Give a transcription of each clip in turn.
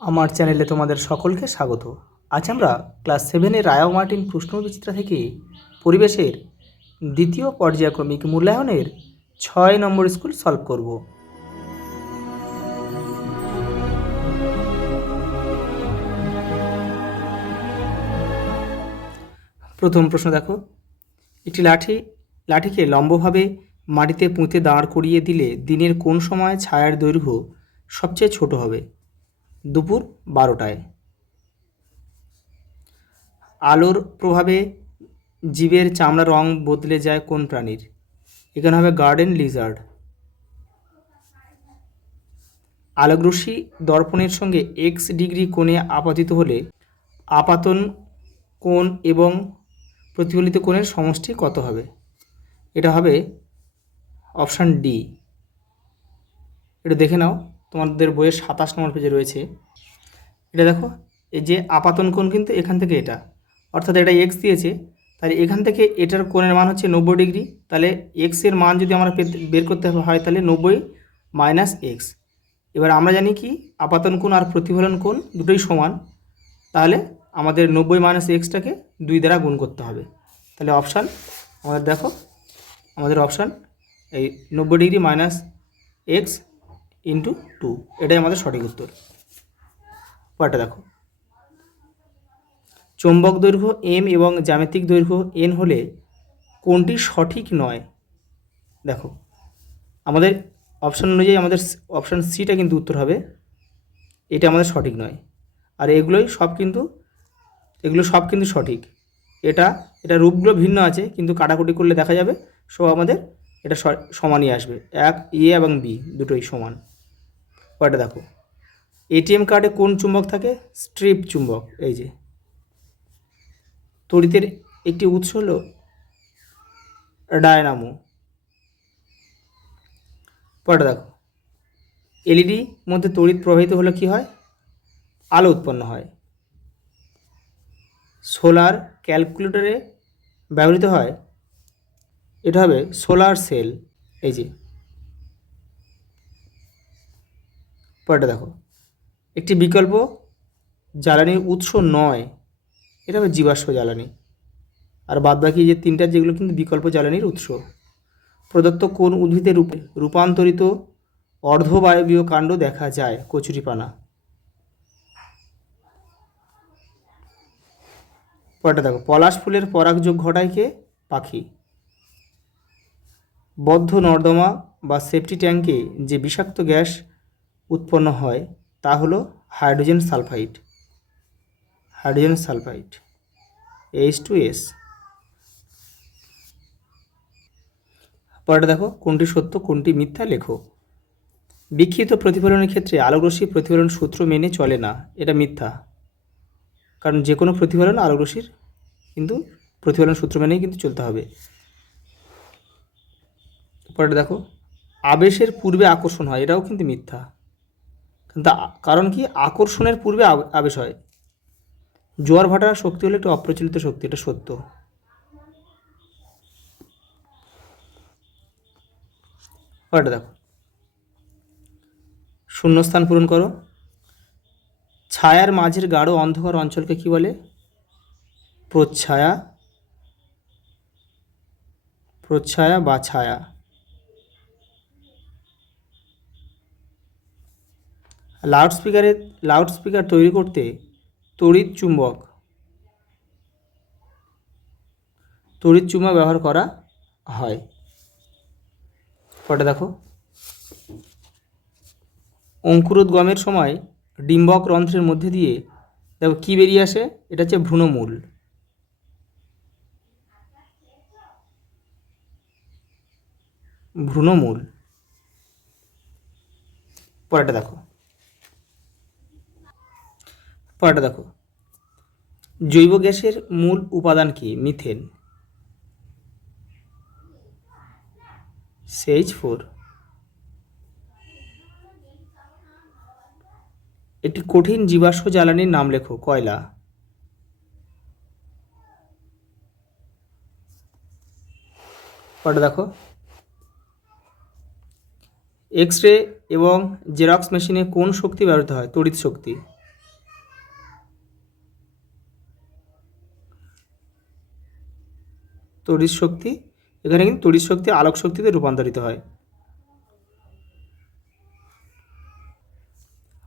আমার চ্যানেলে তোমাদের সকলকে স্বাগত। আজ আমরা ক্লাস 7-এর রায় মার্টিন প্রশ্নবিচিত্রা থেকে পরিবেশের দ্বিতীয় পর্যায়ক্রমিক মূল্যায়নের 6 নম্বর স্কুল সলভ করব। প্রথম প্রশ্ন দেখো, একটি লাঠিকে লম্বভাবে মাটিতে পুঁতে দাঁড় করিয়ে দিলে দিনের কোন সময় ছায়ার দৈর্ঘ্য সবচেয়ে ছোট হবে? দুপুর 12টায়। আলোর প্রভাবে জীবের চামড়ার রং বদলে যায় কোন প্রাণীর? এখানে হবে গার্ডেন লিজার্ড। আলোকরশ্মি দর্পণের সঙ্গে এক্স ডিগ্রি কোণে আপতিত হলে আপাতন কোণ এবং প্রতিফলিত কোণের সমষ্টি কত হবে? এটা হবে অপশান ডি। এটা দেখে নাও, তোমাদের বইয়ের 27 নম্বর পেজে রয়েছে। এটা দেখো, এই যে আপাতন কোণ কিন্তু এখান থেকে এটা, অর্থাৎ এটা এক্স দিয়েছে, তাহলে এখান থেকে এটার কোণের মান হচ্ছে 90 ডিগ্রি। তাহলে এক্সের মান যদি আমরা বের করতে হয় তাহলে 90 মাইনাস এক্স। এবার আমরা জানি কি আপাতন কোণ আর প্রতিফলন কোণ দুটোই সমান, তাহলে আমাদের 90 মাইনাস এক্সটাকে 2 দ্বারা গুণ করতে হবে। তাহলে অপশান আমাদের দেখো, আমাদের অপশান এই 90 ডিগ্রি মাইনাস এক্স ইন্টু 2, এটাই আমাদের সঠিক উত্তর। পরেরটা দেখো, চৌম্বক দৈর্ঘ্য এম এবং জ্যামিতিক দৈর্ঘ্য এন হলে কোনটি সঠিক নয়? দেখো, আমাদের অপশান অনুযায়ী আমাদের অপশান সিটা কিন্তু উত্তর হবে, এটা আমাদের সঠিক নয়। আর এগুলো সব কিন্তু সঠিক। এটা রূপগুলো ভিন্ন আছে, কিন্তু কাটাকুটি করলে দেখা যাবে সব আমাদের এটা সমানই আসবে, এক এ এবং বি দুটোই সমান। পরেরটা দেখো, এটিএম কার্ডে কোন চুম্বক থাকে? স্ট্রিপ চুম্বক। এই যে তড়িতের একটি উৎস হলো ডায়নামো। পরেরটা দেখো, এলইডি মধ্যে তড়িৎ প্রবাহিত হলে কি হয়? আলো উৎপন্ন হয়। সোলার ক্যালকুলেটরে ব্যবহৃত হয়, এটা হবে সোলার সেল। এই যে পরেরটা দেখো, একটি বিকল্প জ্বালানির উৎস নয়, এটা হবে জীবাশ্ম জ্বালানি। আর বাদবাকি যে তিনটা যেগুলো কিন্তু বিকল্প জ্বালানির উৎস। প্রদত্ত কোন উদ্ভিদের রূপান্তরিত অর্ধবায়বীয় কাণ্ড দেখা যায়? কচুরিপানা। পরেরটা দেখো, পলাশ ফুলের পরাগযোগ ঘটায় কে? পাখি। বদ্ধ নর্দমা বা সেপ্টি ট্যাঙ্কে যে বিষাক্ত গ্যাস উৎপন্ন হয় তা হলো হাইড্রোজেন সালফাইড। H2S। পরেরটা দেখো, কোনটি সত্য কোনটি মিথ্যা লেখো। বিক্ষিপ্ত প্রতিফলনের ক্ষেত্রে আলোকরশ্মি প্রতিফলন সূত্র মেনে চলে না, এটা মিথ্যা। কারণ যে কোনো প্রতিফলন আলোকরশ্মির কিন্তু প্রতিফলন সূত্র মেনেই কিন্তু চলতে হবে। পরেরটা দেখো, আবেশের পূর্বে আকর্ষণ হয়, এটাও কিন্তু মিথ্যা। কারণ কি আকর্ষণের পূর্বে আবেশ হয়। জোয়ার ভাটার শক্তি হলো একটা অপ্রচলিত শক্তি, এটা সত্য। পরেরটা দেখো, শূন্যস্থান পূরণ করো। ছায়ার মাঝের গাঢ় অন্ধকার অঞ্চলকে কি বলে? প্রচ্ছায়া বা ছায়া। লাউডস্পিকার তৈরি করতে তড়িৎ চুম্বক ব্যবহার করা হয়। পরেরটা দেখো, অঙ্কুরোদ্গমের সময় ডিম্বক রন্ধ্রের মধ্যে দিয়ে দেখো কি বেরিয়ে আসে? এটা হচ্ছে ভ্রূণমূল। পরেরটা দেখো, জৈব গ্যাসের মূল উপাদান কি? Methane, CH4। একটি কঠিন জীবাশ্ম জ্বালানির নাম লেখো। কয়লা। পরেরটা দেখো, এক্স রে এবং জেরক্স মেশিনে কোন শক্তি ব্যবহৃত হয়? তড়িৎ শক্তি। তড়িৎ শক্তি, এখানে কিন্তু তড়িৎ শক্তি আলোক শক্তিতে রূপান্তরিত হয়।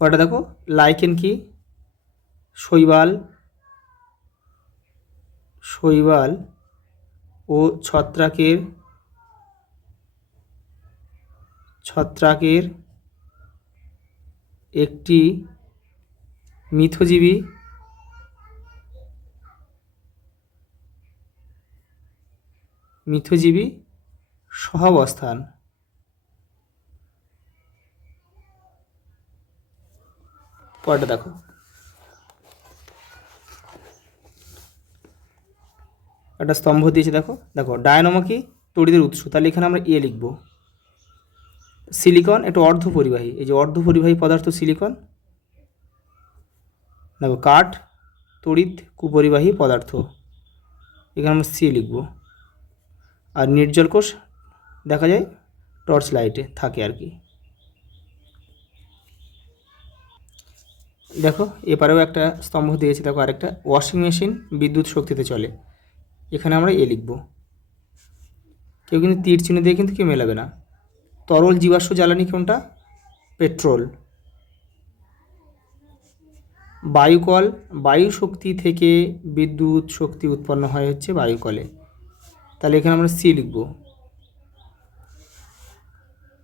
ওটা দেখো, লাইকেন কি? শৈবাল ও ছত্রাকের একটি মিথজীবী সহাবস্থান। পরেরটা দেখো, একটা স্তম্ভ দিয়েছে, দেখো দেখো ডায়নামো কি? তড়িতের উৎস, তাহলে এখানে আমরা এ লিখব। সিলিকন একটু অর্ধপরিবাহী, এই যে অর্ধপরিবাহী পদার্থ সিলিকন। দেখো কাঠ তড়িৎ কুপরিবাহী পদার্থ, এখানে আমরা সি লিখব। আর নির্জল কোষ দেখা যায় টর্চ লাইটে থাকে আর কি। দেখো এপারেও একটা স্তম্ভ দিয়েছে, দেখো আরেকটা, ওয়াশিং মেশিন বিদ্যুৎ শক্তিতে চলে, এখানে আমরা এ লিখব। কেউ কিন্তু তীর চিহ্ন দিয়ে কিন্তু কেউ মেলাবে না। তরল জীবাশ্ম জ্বালানি কোনটা? পেট্রোল। বায়ুকল, বায়ু শক্তি থেকে বিদ্যুৎ শক্তি উৎপন্ন হয় হচ্ছে বায়ুকলে, তাহলে এখানে আমরা সি লিখব।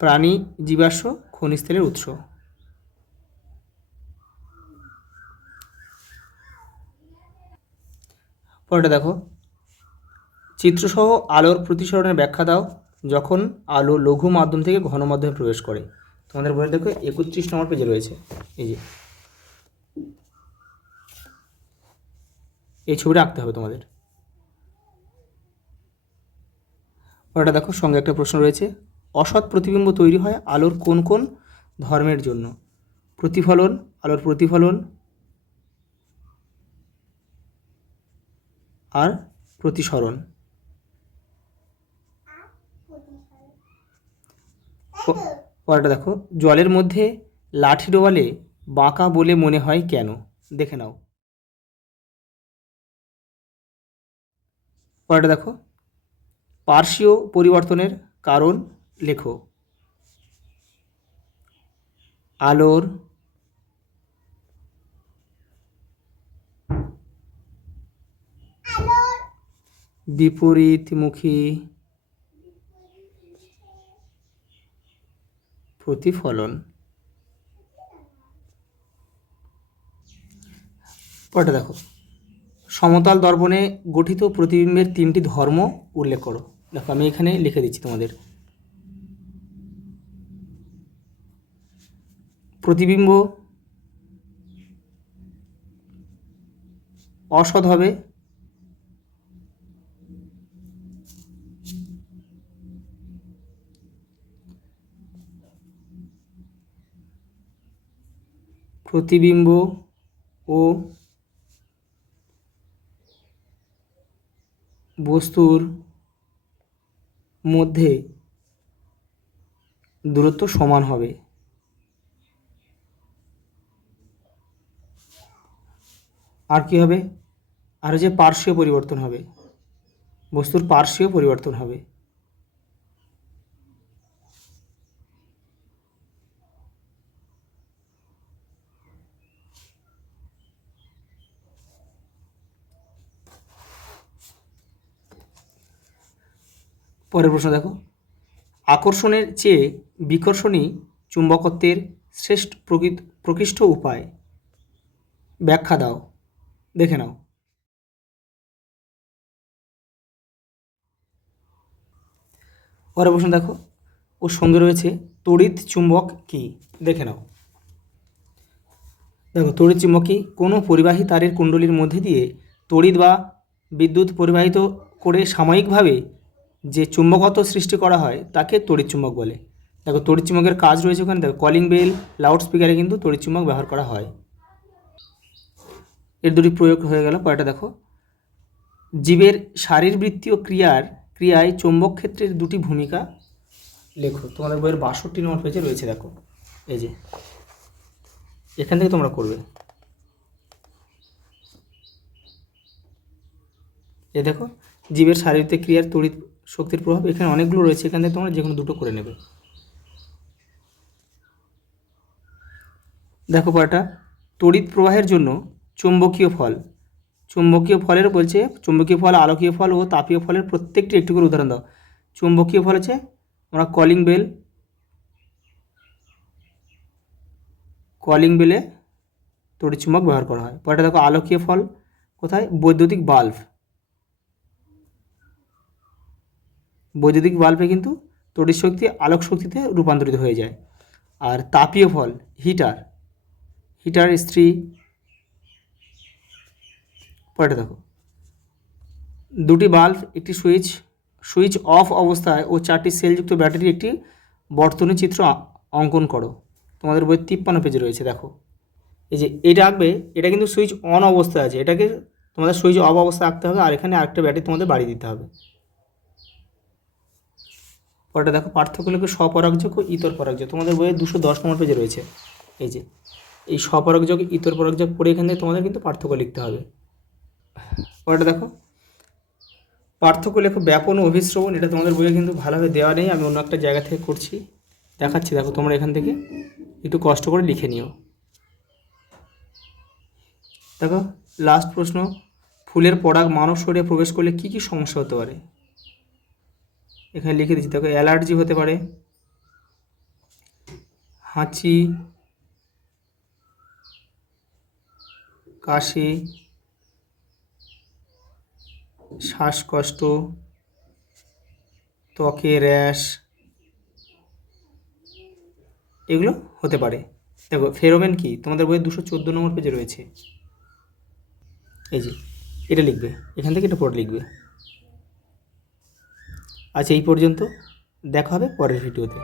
প্রাণী জীবাশ্ম খনিজ তেলের উৎস। পরেরটা দেখো, চিত্রসহ আলোর প্রতিসরণের ব্যাখ্যা দাও যখন আলো লঘু মাধ্যম থেকে ঘন মাধ্যমে প্রবেশ করে। তোমাদের বইয়ে দেখো 31 নম্বর পেজে রয়েছে, এই যে এই ছবিটা আঁকতে হবে তোমাদের। পরেরটা দেখো, সঙ্গে একটা প্রশ্ন রয়েছে, অসৎ প্রতিবিম্ব তৈরি হয় আলোর কোন কোন ধর্মের জন্য? প্রতিফলন, আলোর প্রতিফলন আর প্রতিসরণ। পরেরটা দেখো, জলের মধ্যে লাঠি ডোবালে বাঁকা বলে মনে হয় কেন? দেখে নাও। পরেরটা দেখো, পার্শ্বীয় পরিবর্তনের কারণ লেখো। আলোর বিপরীতমুখী প্রতিফলন। পরেরটা দেখো, সমতল দর্পণে গঠিত প্রতিবিম্বের 3টি ধর্ম উল্লেখ করো। দেখো আমি এখানে লিখে দিচ্ছি তোমাদের। প্রতিবিম্ব অসৎ হবে, প্রতিবিম্ব ও বস্তুর মধ্যে দূরত্ব সমান হবে। আর কি হবে? আর যে পার্শ্বীয় পরিবর্তন হবে, বস্তুর পার্শ্বীয় পরিবর্তন হবে। পরের প্রশ্ন দেখো, আকর্ষণের চেয়ে বিকর্ষণই চুম্বকত্বের শ্রেষ্ঠ প্রকৃষ্ট উপায়, ব্যাখ্যা দাও। দেখে নাও। পরের প্রশ্ন দেখো, ওর সঙ্গে রয়েছে তড়িৎ চুম্বক কি? দেখে নাও। দেখো তড়িৎ চুম্বক কি? কোনো পরিবাহী তারের কুণ্ডলীর মধ্যে দিয়ে তড়িৎ বা বিদ্যুৎ পরিবাহিত করে সাময়িকভাবে যে চুম্বকত্ব সৃষ্টি করা হয় তাকে তড়িৎ চুম্বক বলে। দেখো তড়িৎ চুম্বকের কাজ রয়েছে ওখানে, দেখো কলিং বেল, লাউড স্পিকারে কিন্তু তড়িৎ চুম্বক ব্যবহার করা হয়। এর দুটি প্রয়োগ হয়ে গেল। পরেরটা দেখো, জীবের শারীরবৃত্তীয় ক্রিয়ায় চৌম্বক ক্ষেত্রের দুটি ভূমিকা লেখো। তোমাদের বইয়ের 62 নম্বর পেজে রয়েছে, দেখো এই যে এখান থেকে তোমরা করবে। দেখো জীবের শারীরিক ক্রিয়ার তড়িৎ শক্তির প্রভাব, এখানে অনেকগুলো রয়েছে, এখান থেকে তোমরা যে কোনো দুটো করে নেবে। দেখো পরটা, তড়িৎ প্রবাহের জন্য চৌম্বকীয় ফল। চুম্বকীয় ফলের বলছে, চুম্বকীয় ফল, আলোকীয় ফল ও তাপীয় ফলের প্রত্যেকটি একটি করে উদাহরণ দাও। চুম্বকীয় ফল হচ্ছে আমরা কলিং বেলে তড়িৎ চুম্বক ব্যবহার করা হয়। পরেটা দেখো, আলোকীয় ফল কোথায়? বৈদ্যুতিক বাল্ব। বৈদ্যুতিক বাল্বে কিন্তু তড়িৎ শক্তি আলোক শক্তিতে রূপান্তরিত হয়ে যায়। আর তাপীয় ফল হিটার ইস্ত্রি। পরেটা দেখো, দুটি বাল্ব, একটি সুইচ অফ অবস্থায় ও 4টি সেলযুক্ত ব্যাটারি একটি বর্তনী চিত্র অঙ্কন করো। তোমাদের বই 53 পেজে রয়েছে। দেখো এই যে এটা আঁকবে, এটা কিন্তু সুইচ অন অবস্থায় আছে, এটাকে তোমাদের সুইচ অফ অবস্থায় আঁকতে হবে, আর এখানে আরেকটা ব্যাটারি তোমাদের বাড়িয়ে দিতে হবে। পরেটা দেখো, পার্থক্য লেখো স্বপরাগযোগ ও ইতর পরাগযোগ। তোমাদের বইয়ে 210 নম্বর পেজে রয়েছে। এই যে এই স্বপরাগযোগ ইতর পরাগযোগ পড়ে এখান থেকে তোমাদের কিন্তু পার্থক্য লিখতে হবে। পরেটা দেখো, পার্থক্য লেখো ব্যাপন ও অভিশ্রবণ। এটা তোমাদের বইয়ে কিন্তু ভালোভাবে দেওয়া নেই, আমি অন্য একটা জায়গা থেকে করছি, দেখাচ্ছি। দেখো তোমরা এখান থেকে একটু কষ্ট করে লিখে নিও। দেখো লাস্ট প্রশ্ন, ফুলের পরাগ মানব শরীরে প্রবেশ করলে কী কী সমস্যা হতে পারে? এখানে লিখে দিচ্ছি। দেখো অ্যালার্জি হতে পারে, হাঁচি, কাশি, শ্বাসকষ্ট, ত্বকে র্যাশ, এগুলো হতে পারে। দেখো ফেরোমেন কি? তোমাদের বইয়ে 214 নম্বর পেজে রয়েছে। এই যে এটা লিখবে, এখান থেকে এটা পড়ে লিখবে। আচ্ছা এই পর্যন্ত, দেখা হবে পরের ভিডিওতে।